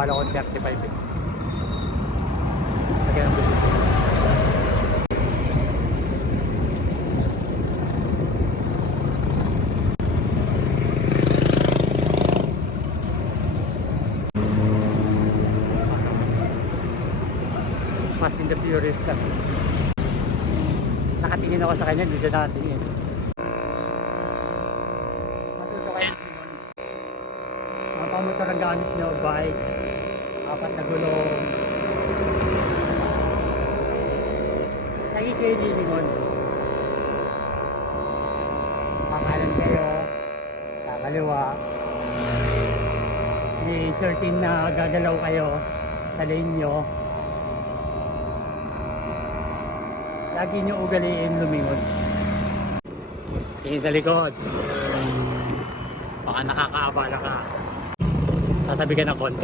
Akala ko 35 eh. Lagyan ng busis. Fast and the Furious lang. Nakatingin ako sa kanya, hindi siya nakatingin. Matuto kayo nun. Mga pamotor ang gamit nyo, bike, 4 na gulong. Lagi kayo lilingon. Kakanan kayo, kakaliwa. May certain na gagalaw kayo sa lane nyo. Lagi nyo ugaliin lumingon. Tingin sa likod. Baka nakakaabala ka. Tatabi ka ng konti.